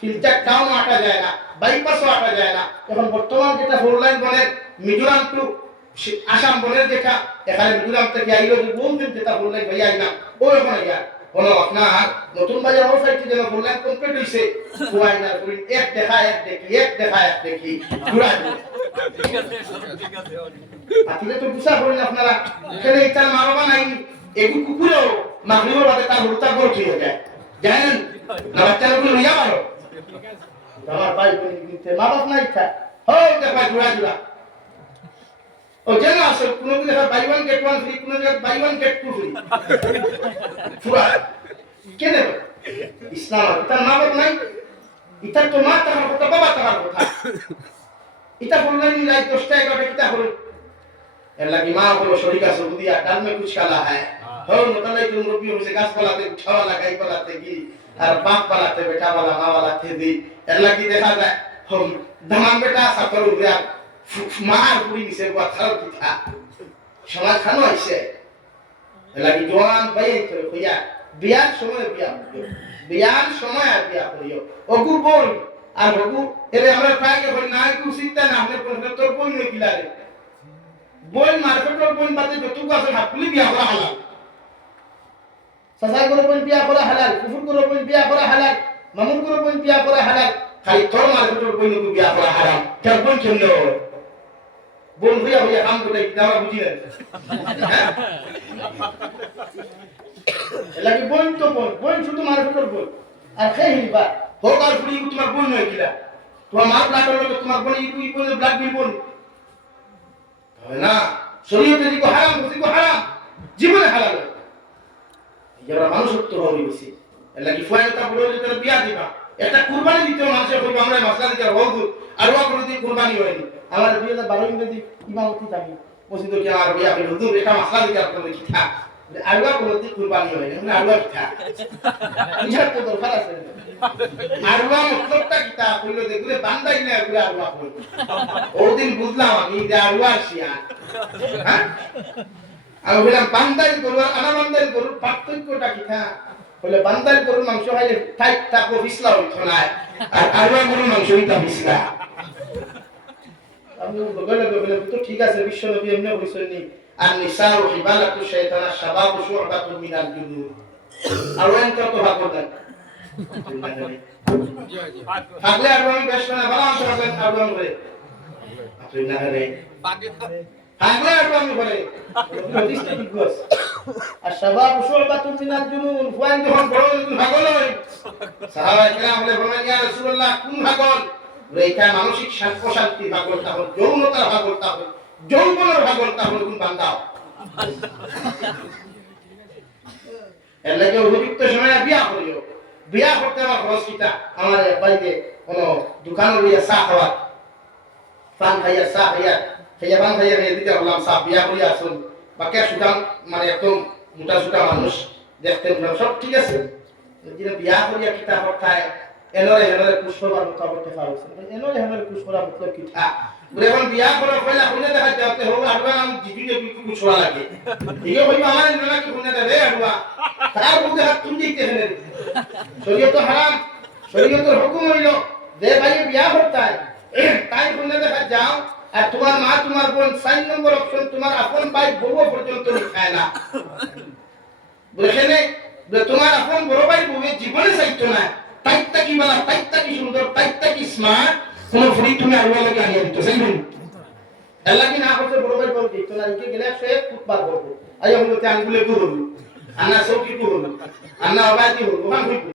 শিলচর টাউনও আটা যায় না, বাইপাসও আটা যায় না। এখন বর্তমান যেটা 4 লাইন বনের মিজোরাম টু আসাম বনের যেটা এখানে মিজোরাম থেকে আইলো যে বলছেন যেটা 4 লাইন ভাইয়া আইলাম ওই ওখানে যায় বলো আপনার নতুন বাজার আমার সাইডে যেন 4 লাইন কমপ্লিট হইছে ওয়াইনার করি এক দেখা এক দেখি এক দেখা এক দেখি ঘুরা ঠিক আছে আতিলে তো বুঝা করেন আপনারা এখানে এটা মারবা নাই এগু কুকুরও মাগরিবের বাদে তার হুড়তা গড় হয়ে যায় জানেন না বাচ্চাগুলো লইয়া মারো আমার ভাই বোন নিতে মা বাপ নাই থা হো দেখা ঘুরা ঘুরা ও যেন আসল কোনো কি দেখা buy one get one free কোনো জায়গা buy one get two free পুরা কেন ইসলাম তার মা বাপ নাই এটা তো মা তার কথা বাবা তার কথা এটা বললেন রাত 10টা 11টা কিতা হলো এর লাগি মা বলো শরীকা সবুদিয়া ডাল মে কুছ কালা है हो मतलब तुम लोग भी हमसे घास पलाते उठा वाला गाय पलाते की और बाप पलाते बेटा वाला माँ वाला थे दी एर लगी देखा जाए हम धमान बेटा सफर हो गया मार पूरी से हुआ थर की था समाज खानो ऐसे एर लगी जवान भाई तो भैया बियाह समय बियाह समय बियाह करियो ओगु बोल আর ওগু এরে আমরা প্রায় কই না কি চিন্তা না আমরা প্রশ্ন তোর বই নই কিলারে বই মার্কেটর বই বাদে যতটুকু আছে হাতলি বিয়া করা হালাল সাসাই করে বই বিয়া করা হালাল কুফর করে বই বিয়া করা হালাল মামুন করে বই বিয়া করা হালাল খালি তোর মার্কেটর বই নই বিয়া করা হারাম কেন বই কেন বল হইয়া হইয়া কাম করে দাও বুঝি না হ্যাঁ লাগি বই তো বই শুধু মার্কেটর বই আর খেহিবা হোকার ফুড়ি তোমার বোন নয় কিলা তোমার মা ব্লাড হলো তোমার বোন ইকু ইকু ব্লাড বিল বোন হয় না শরীয়তে দিকো হারাম দিকো হারাম জীবনে হালাল যারা মানুষত্ব হবে বেশি এর লাগি ফুয়াটা বড় হলে তার বিয়া দিবা এটা কুরবানি দিতে মানুষে কইব আমরা মাসলা দিতে হবু আর ওয়া করে দি কুরবানি হয়নি আমার 2012 ইংরেজি ইমামতি থাকি মসজিদে কি আর বিয়া হলো হুজুর এটা মাসলা দিতে আপনাদের কি থা আরওয়া করে দি কুরবানি হয়নি মানে আরওয়া কি থা ইহার তো দরকার আছে আরওয়া মতলবটা কিতা কইলো দেখলে বান্দাই না করে আরওয়া কই ওদিন বুঝলাম আমি যে আরওয়া শিয়া হ্যাঁ আমি বললাম বান্দাই করব আনা বান্দাই করব পার্থক্যটা কিতা বলে বান্দাই করব মাংস খাইলে টাইট থাকো বিসলা হইতো না আর আরওয়া করব মাংস হইতা বিসলা আমি বলে তো ঠিক আছে বিশ্ব নবী এমনি বলেছেন আর নিসাউ ইবালাতু শাইতান শাবাবু শু'বাতুন মিনাল জুনুন আর ওন তো ভাগ দেন আগলে আর আমি বেশ না বালাম তো আগলে করে আপনি না রে আগলে আর আমি বলে প্রতিষ্ঠা দিগস আর শাবাবু শু'বাতুন মিনাল জুনুন ওন যখন বড় ভাগল হয় সাহাবায়ে কেরাম বলে ইয়া রাসূলুল্লাহ কোন ভাগল রেখা মানসিক শান্তি ভাগল তাহলে যৌনতার ভাগল তাহলে যৌবনের ভাগল তাহলে কোন বান্দাও এর লাগে উপযুক্ত সময় বিয়া করিও বিয়া করতে আমার খরচ কিটা আমার বাইরে কোন দোকান লইয়া চা খাওয়া পান খাইয়া চা খাইয়া পান খাইয়া দিতে বললাম চা বিয়া করিয়া আসুন বাকি সুদাম মানে একদম মোটা সুটা মানুষ দেখতে সব ঠিক আছে যেটা বিয়া করিয়া কিতা করতায় এনরে পুষ্পবার মোতাবক দেখা হয়েছে এনরে পুষ্পরা মতলব কিতা বলে এখন বিয়া করে কইলা কোনে দেখা যাতে হোক আরবা নাম জিবিনে কিছু ছোড়া লাগে ইয়ে কইবা আমার না কি কোনে দেবে আরবা তার বুঝে হাত তুমি দিতে হেনে শরীয়ত হারাম শরীয়তের হুকুম হইলো যে ভাই বিয়া করতায় তাই কোনে দেখা যাও আর তোমার মা তোমার বোন 4 নম্বর অপশন তোমার আপন ভাই বউ পর্যন্ত খায় না বুঝেনে তোমার আপন বড় ভাই বউ জীবনে চাইতো না তাইতা কি বলা তাইতা কি সুন্দর তাইতা কি স্মার্ট কোন ফ্রি তুমি আরওয়া লাগে আনিয়ে দিতে চাইবেন আল্লাহ কি না করতে বড় ভাই বলতে তো না ইকে গেলে সে ফুটবার করব আই হলো তে আঙ্গুলে করব আনা সৌকি করব আনা আবাদি হল ওখান